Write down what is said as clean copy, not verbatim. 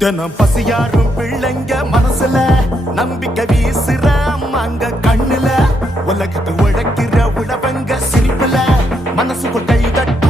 தினம் பசியாரும் பிள்ளைங்க மனசுல நம்பிக்கை வீசுற அம்மாங்க கண்ணுல உலகத்து உழைக்கிற உழவங்க சிரிப்புல மனசுக்குள் கை தட்டு